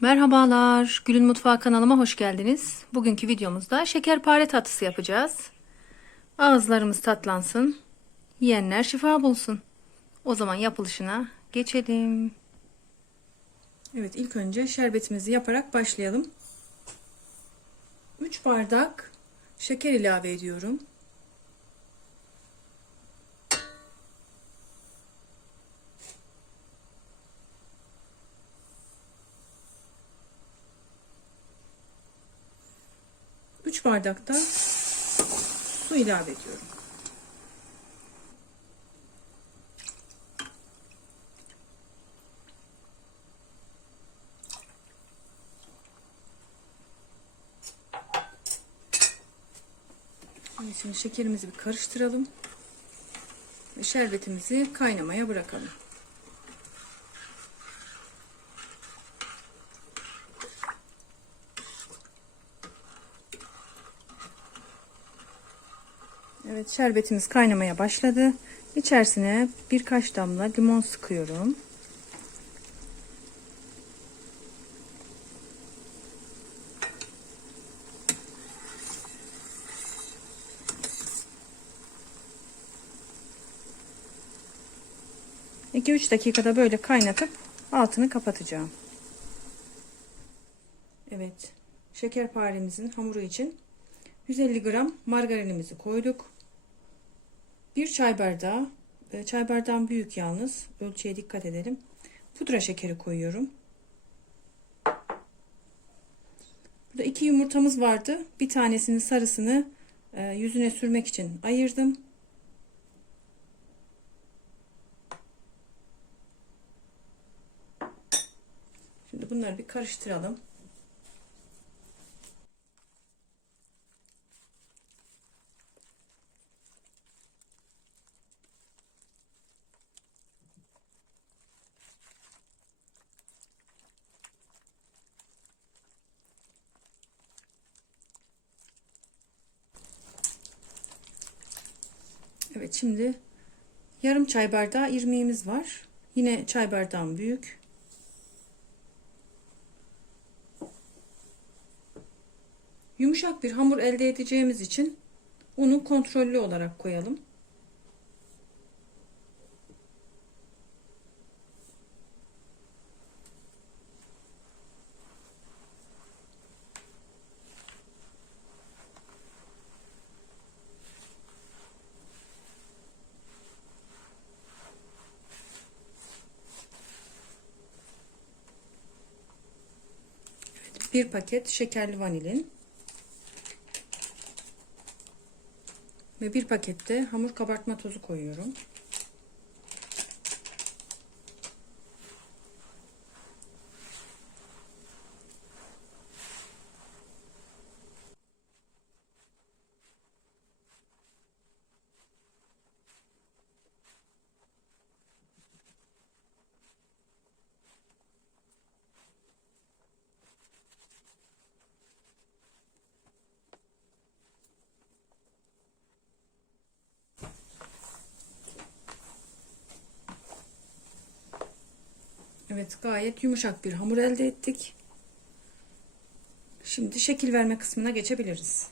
Merhabalar, Gül'ün Mutfağı kanalıma hoş geldiniz. Bugünkü videomuzda şekerpare tatlısı yapacağız. Ağızlarımız tatlansın, yiyenler şifa bulsun. O zaman yapılışına geçelim. Evet, ilk önce şerbetimizi yaparak başlayalım. 3 bardak şeker ilave ediyorum. Üç bardak da su ilave ediyorum. Şimdi şekerimizi bir karıştıralım. Ve şerbetimizi kaynamaya bırakalım. Evet şerbetimiz kaynamaya başladı. İçerisine birkaç damla limon sıkıyorum. İki üç dakikada böyle kaynatıp altını kapatacağım. Evet. Şekerparemizin hamuru için 150 gram margarinimizi koyduk. Bir çay bardağı, e, çay bardağın büyük yalnız, ölçüye dikkat edelim. Pudra şekeri koyuyorum. Burada iki yumurtamız vardı. Bir tanesinin sarısını e, yüzüne sürmek için ayırdım. Şimdi bunları bir karıştıralım. Evet şimdi yarım çay bardağı irmiğimiz var. Yine çay bardağım büyük. Yumuşak bir hamur elde edeceğimiz için unu kontrollü olarak koyalım. Bir paket şekerli vanilin ve bir pakette hamur kabartma tozu koyuyorum. Evet gayet yumuşak bir hamur elde ettik. Şimdi şekil verme kısmına geçebiliriz.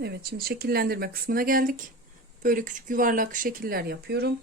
Evet şimdi şekillendirme kısmına geldik. Böyle küçük yuvarlak şekiller yapıyorum.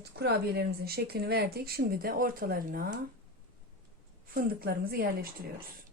Evet kurabiyelerimizin şeklini verdik. Şimdi de ortalarına fındıklarımızı yerleştiriyoruz.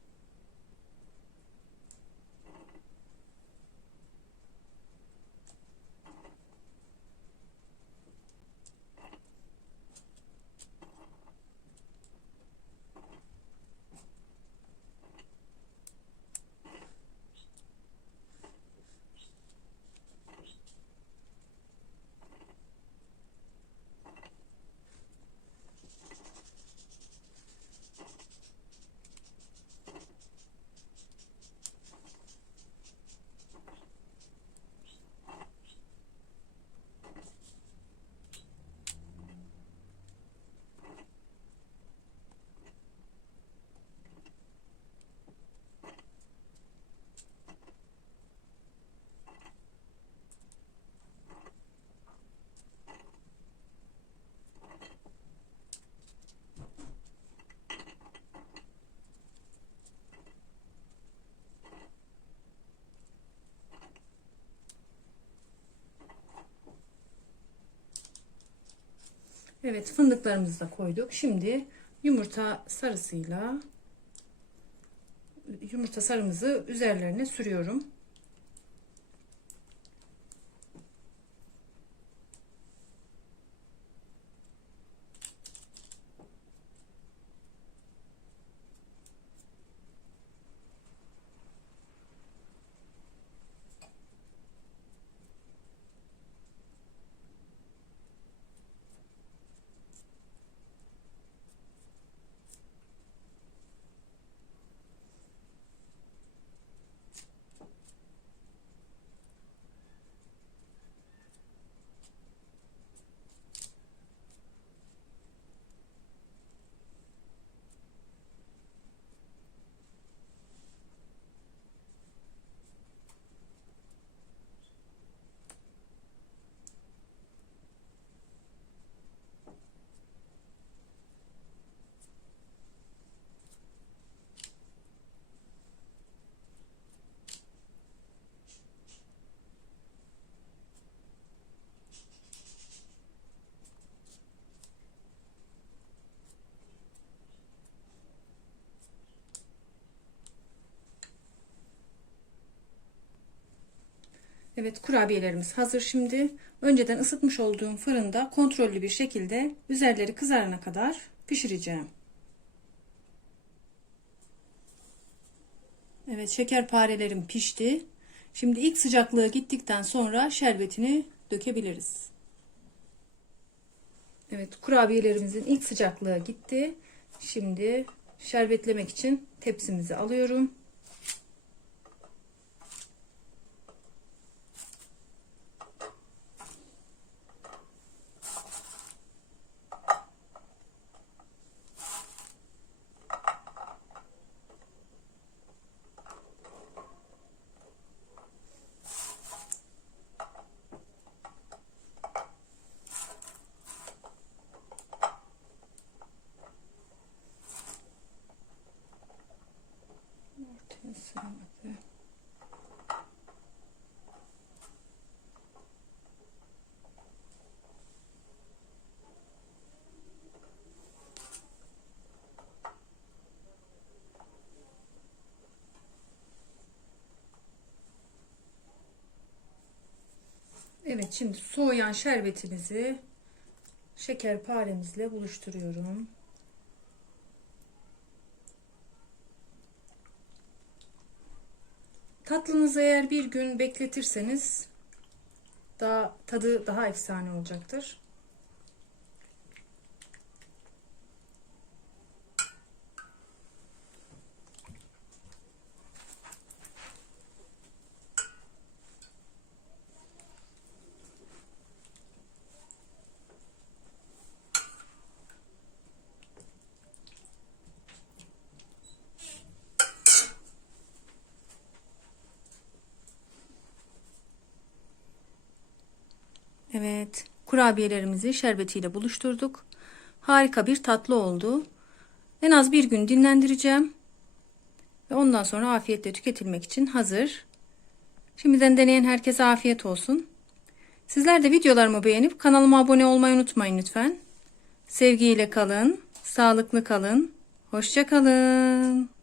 Evet fındıklarımızı da koyduk. Şimdi yumurta sarısıyla yumurta sarımızı üzerlerine sürüyorum. Evet kurabiyelerimiz hazır şimdi. Önceden ısıtmış olduğum fırında kontrollü bir şekilde üzerleri kızarana kadar pişireceğim. Evet şekerparelerim pişti. Şimdi ilk sıcaklığı gittikten sonra şerbetini dökebiliriz. Evet kurabiyelerimizin ilk sıcaklığı gitti. Şimdi şerbetlemek için tepsimizi alıyorum. Evet şimdi soğuyan şerbetimizi şekerparemizle buluşturuyorum. Tatlınızı eğer bir gün bekletirseniz daha tadı daha efsane olacaktır. Evet, kurabiyelerimizi şerbetiyle buluşturduk. Harika bir tatlı oldu. En az bir gün dinlendireceğim. Ve ondan sonra afiyetle tüketilmek için hazır. Şimdiden deneyen herkese afiyet olsun. Sizler de videolarımı beğenip kanalıma abone olmayı unutmayın lütfen. Sevgiyle kalın, sağlıklı kalın, hoşça kalın.